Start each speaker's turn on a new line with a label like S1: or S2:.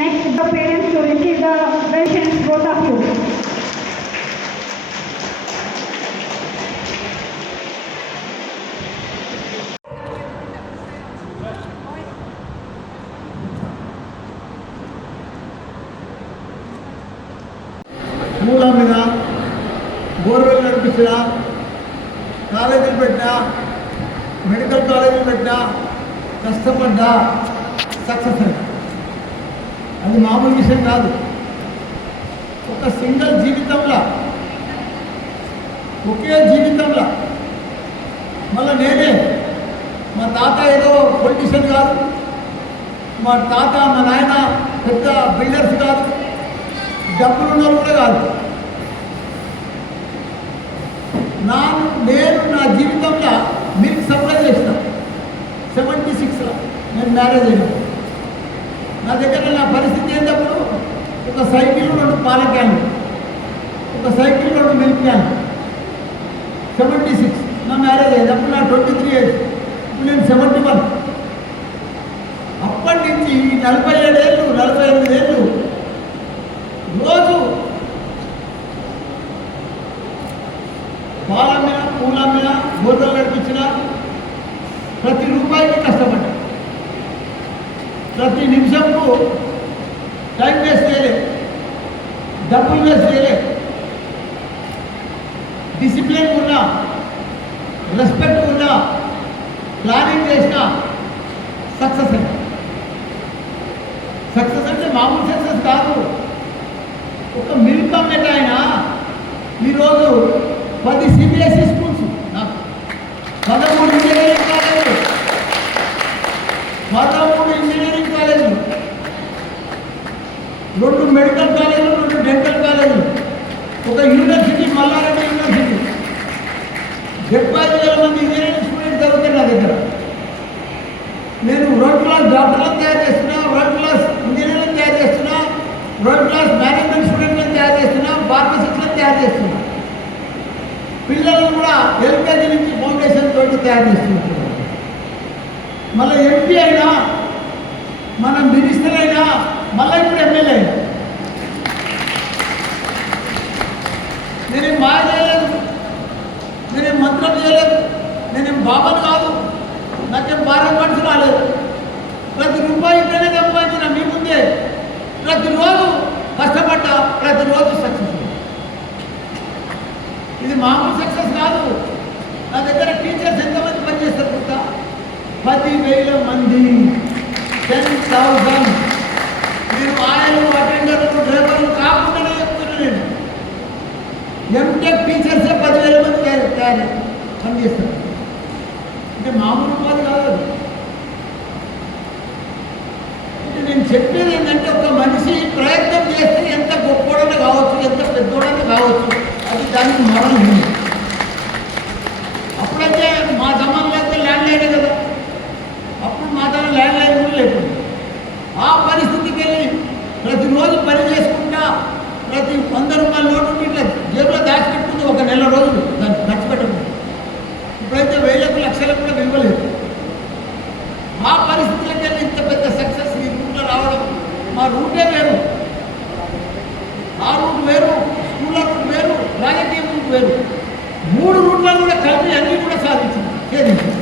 S1: next the parents to receive the patients, both of you.
S2: మూల మీద borewell నడిపించిన కాలేజీలు పెట్టినా మెడికల్ కాలేజీలు పెట్టినా కష్టపడ్డా సక్సెస్ అయినా అది మామూలు విషయం కాదు. ఒక సింగిల్ జీవితంలో ఒకే జీవితంలో మళ్ళీ నేనే మా తాత ఏదో పొలిటీషియన్ కాదు మా తాత మా నాయన పెద్ద బిల్డర్స్ కాదు డబ్బులు ఉన్నవాళ్ళు కూడా కాదు. నా నేను నా జీవితంలో మీకు సప్లై చేసిన. సెవెంటీ సిక్స్లో నేను మ్యారేజ్ అయినప్పుడు. నా దగ్గర నా పరిస్థితి ఏంటప్పుడు ఒక సైకిల్ రెండు పాల క్యాన్ ఒక సైకిల్ రెండు మిల్క్ క్యాన్ సెవెంటీ సిక్స్. నా మ్యారేజ్ అయ్యింది అప్పుడు నా ట్వంటీ త్రీ ఏజ్. ఇప్పుడు నేను సెవెంటీ వన్. అప్పటి నుంచి ఈ నలభై ఏడేళ్ళు నలభై ఎనిమిదేళ్ళు రోజు పాలమ్మిన పూలమ్మిన పూల నడిపించిన ప్రతి రూపాయికి కష్టపడ్డా ప్రతి నిమిషంకు టైం వేస్ట్ చేయలే. డబ్బులు వేస్ట్ చేయలే. డిసిప్లిన్ ఉన్నా రెస్పెక్ట్ ఉన్నా ప్లానింగ్ చేసిన సక్సెస్ అంటే సక్సెస్ అంటే మామూలు సక్సెస్ కాదు. ఒక మిల్క్ అమ్మేట ఆయన ఈరోజు పది సిబిఎస్ఈ స్కూల్ నాకు పదమూడు ఇంజనీరింగ్ కాలేజీలు పదమూడు ఇంజనీరింగ్ కాలేజీలు రెండు మెడికల్ కాలేజీలు రెండు డెంటల్ కాలేజీలు ఒక యూనివర్సిటీ మల్లారెడ్డి యూనివర్సిటీ డెబ్బై వేల మంది ఇంజనీరింగ్ స్టూడెంట్స్ చదువుతారు నా దగ్గర. నేను వరల్డ్ క్లాస్ డాక్టర్లను తయారు చేస్తున్నా వరల్డ్ క్లాస్ ఇంజనీర్లను తయారు చేస్తున్నా వరల్డ్ క్లాస్ మేనేజ్మెంట్ స్టూడెంట్లను తయారు చేస్తున్నా ఫార్మసిస్ట్లను తయారు చేస్తున్నా. పిల్లలను కూడా ఎల్కేజీ నుంచి ఫౌండేషన్ తోటి తయారు చేస్తున్నారు. మళ్ళీ ఎంపీ అయినా మన మినిస్టర్ అయినా మళ్ళీ ఇప్పుడు ఎమ్మెల్యే. నేనేం బాగా చేయలేదు. నేనేం మంత్రం చేయలేదు. నేనేం బాబాను కాదు. నాకేం భారం పడుతు రాలేదు. ప్రతి రూపాయి ఇక్కడనే సంపాదించిన మీ ముందే ప్రతిరోజు కష్టపడ్డా ప్రతిరోజు సక్సెస్. ఇది మామూలు సక్సెస్ కాదు. నా దగ్గర టీచర్స్ ఎంతమంది పనిచేస్తారు కుక్క పదివేల మంది. టెన్ థౌజండ్ ఎంటెక్ టీచర్సే పదివేల మంది తయారు పనిచేస్తారు ప్రతి వంద రూపాయల నోటు ఇట్లా జేబులో దాచిపెట్టుకుంది ఒక నెల రోజులు దాన్ని ఖర్చు పెట్టకుండా ఇప్పుడైతే వేలకు లక్షలకు కూడా విలువలేదు. మా పరిస్థితులకి వెళ్ళి ఇంత పెద్ద సక్సెస్ ఈ రూట్లో రావడం మా రూటే వేరు. ఆ రూట్ వేరు స్కూల్ రూట్ వేరు రాజకీయ రూట్ వేరు. మూడు రూట్లను కూడా కలిపి అన్నీ కూడా సాధించింది. ఛేదించింది